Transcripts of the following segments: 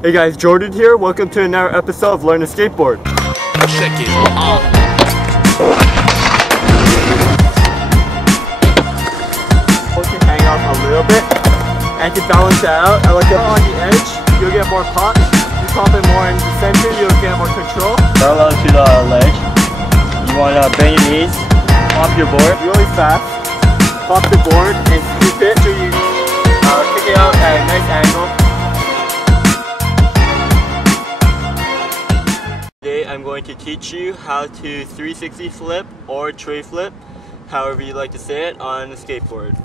Hey guys, Jordude here. Welcome to another episode of Learn to Skateboard. Check it out. You hang off a little bit, and to balance that out, I like it on the edge. You'll get more pop. You pop it more in the center, you'll get more control. Parallel to the ledge. You want to bend your knees, pop your board really fast. Pop the board and scoop it so you kick it out at a nice angle. Today I'm going to teach you how to 360 flip or tray flip, however you like to say it, on a skateboard.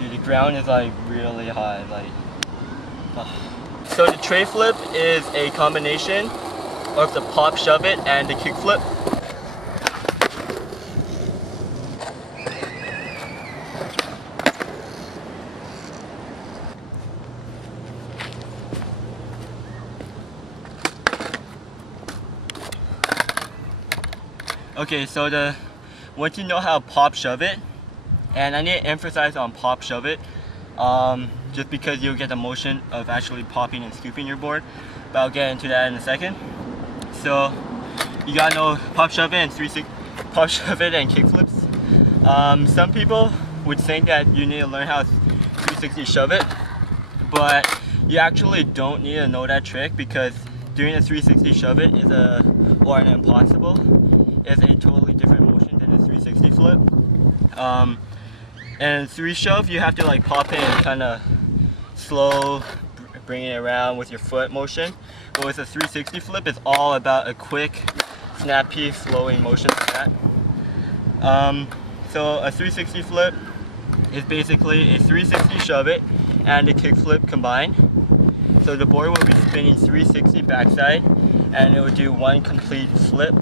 Dude, the ground is like really high, like. So the tray flip is a combination of the pop shove it and the kick flip. Okay, so once you know how to pop shove it, and I need to emphasize on pop shove it, just because you'll get the motion of actually popping and scooping your board, but I'll get into that in a second. So you gotta know pop shove it and pop shove it and kick flips. Some people would think that you need to learn how to 360 shove it, but you actually don't need to know that trick, because doing a 360 shove it or an impossible is a totally different motion than a 360 flip. And 3 shove, you have to like pop it and kind of slow, bring it around with your foot motion. But with a 360 flip, it's all about a quick, snappy, flowing motion like that. So a 360 flip is basically a 360 shove it and a kick flip combined. So the board will be spinning 360 backside, and it will do one complete flip.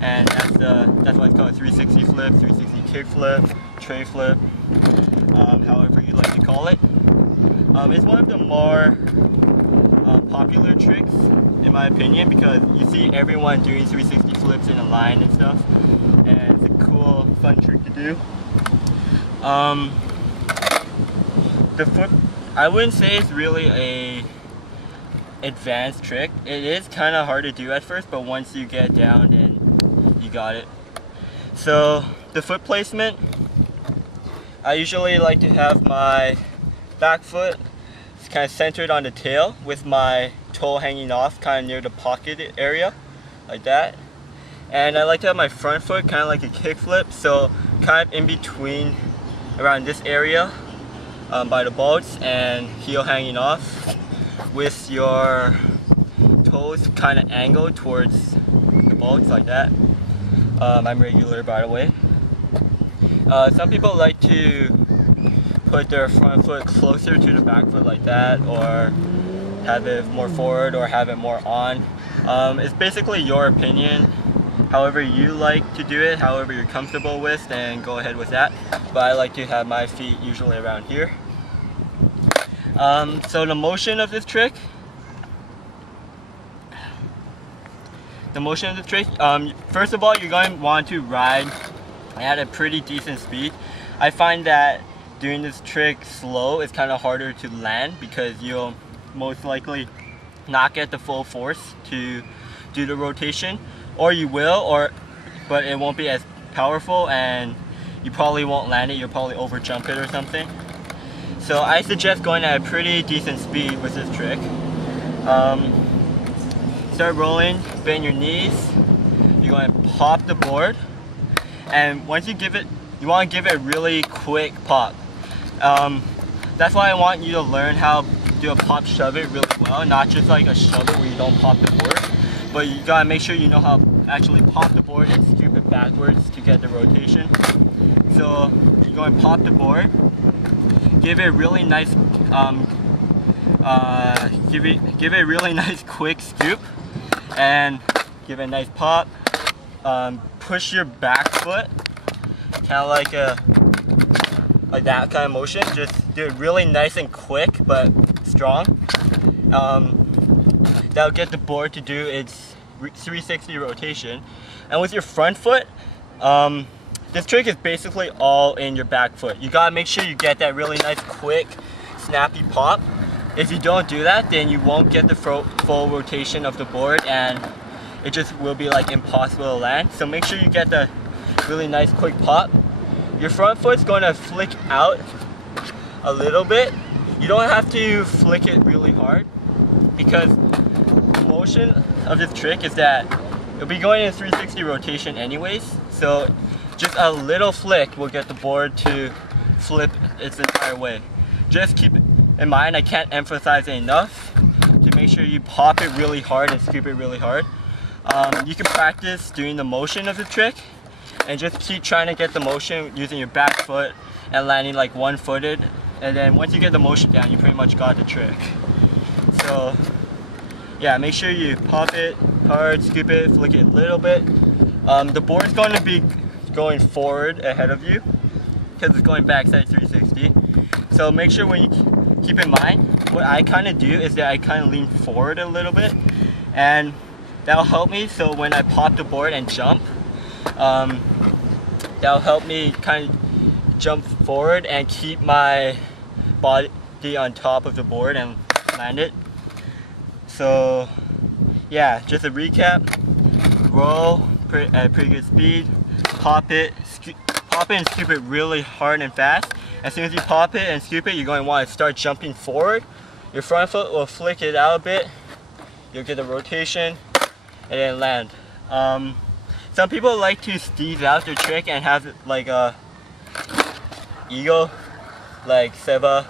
And that's why it's called a 360 flip, 360 kick flip, tray flip, however you like to call it. It's one of the more popular tricks, in my opinion, because you see everyone doing 360 flips in a line and stuff, and it's a cool, fun trick to do. The flip, I wouldn't say it's really a advanced trick. It is kind of hard to do at first, but once you get down, then you got it. So the foot placement, I usually like to have my back foot kind of centered on the tail with my toe hanging off kind of near the pocket area, like that. And I like to have my front foot kind of like a kick flip, so kind of in between around this area by the bolts, and heel hanging off with your toes kind of angled towards the bolts like that. I'm regular, by the way. Some people like to put their front foot closer to the back foot like that, or have it more forward or have it more on. It's basically your opinion. However you like to do it, however you're comfortable with, then go ahead with that. But I like to have my feet usually around here. So the motion of this trick, first of all, you're going to want to ride at a pretty decent speed. I find that doing this trick slow is kind of harder to land, because you'll most likely not get the full force to do the rotation, or you will, but it won't be as powerful, and you probably won't land it. You'll probably over jump it or something. So I suggest going at a pretty decent speed with this trick. Start rolling, bend your knees. You're going to pop the board, and once you give it, you want to give it a really quick pop. That's why I want you to learn how to do a pop shove it really well, not just like a shove it where you don't pop the board, but you gotta make sure you know how to actually pop the board and scoop it backwards to get the rotation. So you're going to pop the board, give it a really nice, give it a really nice quick scoop, and give it a nice pop. Push your back foot, kind of like that kind of motion. Just do it really nice and quick, but strong. That'll get the board to do its 360 rotation. And with your front foot, this trick is basically all in your back foot. You gotta make sure you get that really nice, quick, snappy pop. If you don't do that, then you won't get the full rotation of the board, and it just will be like impossible to land. So make sure you get the really nice, quick pop. Your front foot's going to flick out a little bit. You don't have to flick it really hard, because the motion of this trick is that it'll be going in a 360 rotation anyways. So just a little flick will get the board to flip its entire way. Just keep in mind, I can't emphasize it enough to make sure you pop it really hard and scoop it really hard. You can practice doing the motion of the trick and just keep trying to get the motion using your back foot and landing like one-footed, and then once you get the motion down, you pretty much got the trick. So yeah, make sure you pop it hard, scoop it, flick it a little bit. The board's going to be going forward ahead of you because it's going backside 360. So make sure when you keep in mind, what I kind of do is that I kind of lean forward a little bit, and that'll help me. So when I pop the board and jump, that'll help me kind of jump forward and keep my body on top of the board and land it. So yeah, just a recap: roll at pretty good speed, pop it and scoop it really hard and fast. As soon as you pop it and scoop it, you're going to want to start jumping forward. Your front foot will flick it out a bit. You'll get a rotation and then land. Some people like to steeze out their trick and have like a eagle, like Seva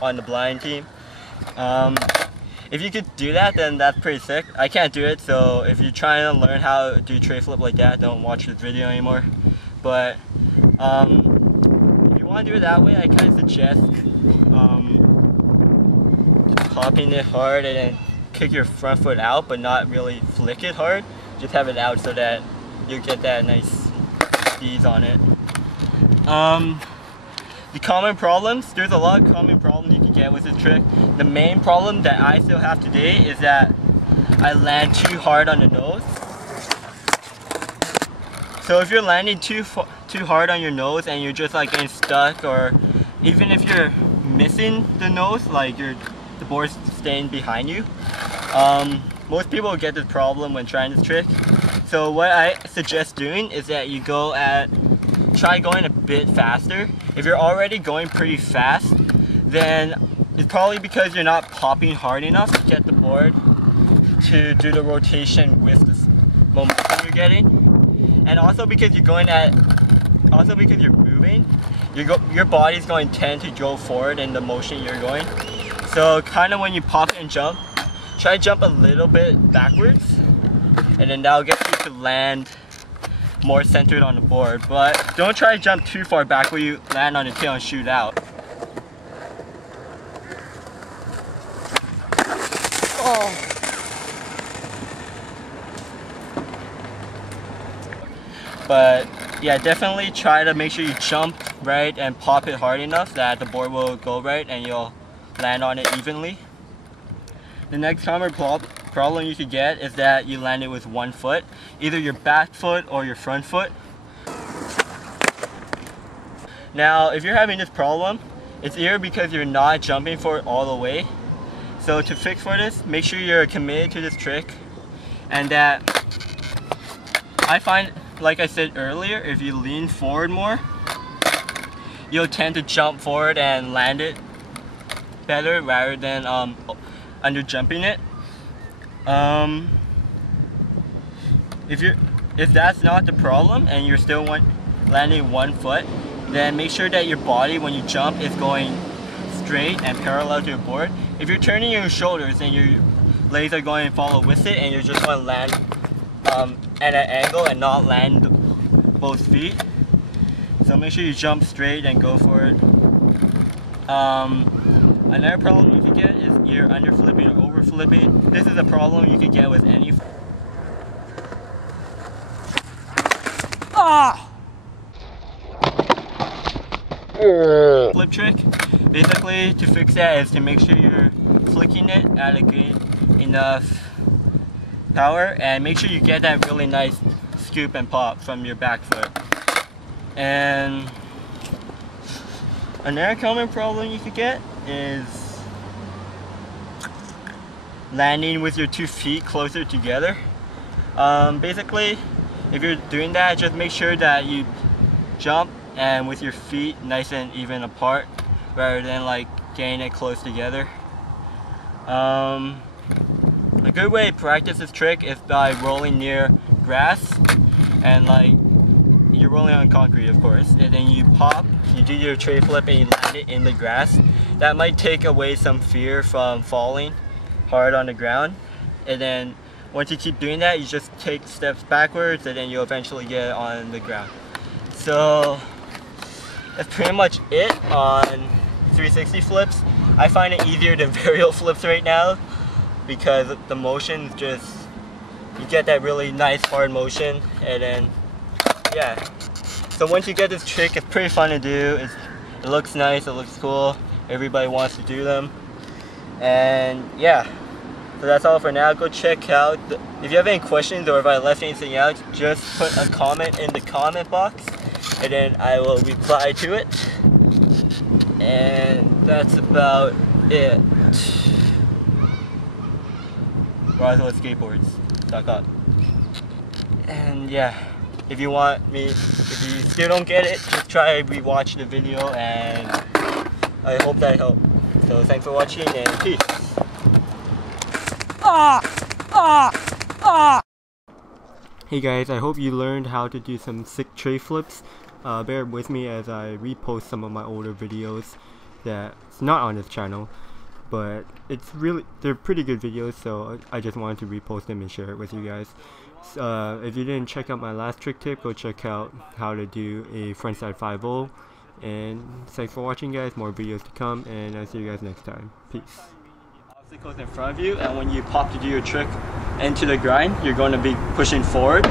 on the blind team. If you could do that, then that's pretty sick. I can't do it, so if you're trying to learn how to do tray flip like that, don't watch this video anymore. But if you want to do it that way, I kind of suggest popping it hard and then kick your front foot out, but not really flick it hard. Just have it out so that you get that nice ease on it. The common problems, there's a lot of common problems you can get with this trick. The main problem that I still have today is that I land too hard on the nose. So if you're landing too hard on your nose and you're just like getting stuck, or even if you're missing the nose, like the board's staying behind you, most people will get this problem when trying this trick. So what I suggest doing is that you try going a bit faster. If you're already going pretty fast, then it's probably because you're not popping hard enough to get the board to do the rotation with the momentum you're getting. And also because you're moving, your body's going to tend to go forward in the motion you're going. So kind of when you pop and jump, try to jump a little bit backwards, and then that'll get you to land more centered on the board. But don't try to jump too far back where you land on the tail and shoot out. Oh. But yeah, definitely try to make sure you jump right and pop it hard enough that the board will go right and you'll land on it evenly. The next common problem you could get is that you land it with one foot, either your back foot or your front foot. Now, if you're having this problem, it's either because you're not jumping for it all the way. So to fix for this, make sure you're committed to this trick, and that I find, like I said earlier, if you lean forward more, you'll tend to jump forward and land it better rather than under jumping it. If that's not the problem and you're still landing one foot, then make sure that your body when you jump is going straight and parallel to your board. If you're turning your shoulders and your legs are going to follow with it and you're just going to land at an angle and not land both feet, So make sure you jump straight and go for it. Another problem you could get is you're under flipping or over flipping. This is a problem you could get with any flip trick. Basically, to fix that is to make sure you're flicking it at a good enough power, and make sure you get that really nice scoop and pop from your back foot. And another common problem you could get is landing with your 2 feet closer together. Basically, if you're doing that, just make sure that you jump and with your feet nice and even apart rather than like getting it close together. A good way to practice this trick is by rolling near grass, and like you're rolling on concrete of course, and then you pop, you do your tray flip and you land it in the grass. That might take away some fear from falling hard on the ground, and then once you keep doing that, you just take steps backwards and then you'll eventually get on the ground. So that's pretty much it on 360 flips. I find it easier than varial flips right now because the motion just, you get that really nice hard motion, and then yeah. So once you get this trick, it's pretty fun to do. It looks nice, it looks cool. Everybody wants to do them. And yeah, so that's all for now. Go check out, if you have any questions or if I left anything out, just put a comment in the comment box and then I will reply to it. And that's about it. RoswellSkateboards.com. And yeah, if you want me, if you still don't get it, just try rewatch the video, and I hope that helped. So thanks for watching and peace. Hey guys, I hope you learned how to do some sick tray flips. Bear with me as I repost some of my older videos that's not on this channel, but they're pretty good videos, so I just wanted to repost them and share it with you guys. If you didn't check out my last trick tip, go check out how to do a frontside 5-0. And thanks for watching guys, more videos to come, and I'll see you guys next time. Peace. Obstacles in front of you, and when you pop to do your trick into the grind, you're going to be pushing forward.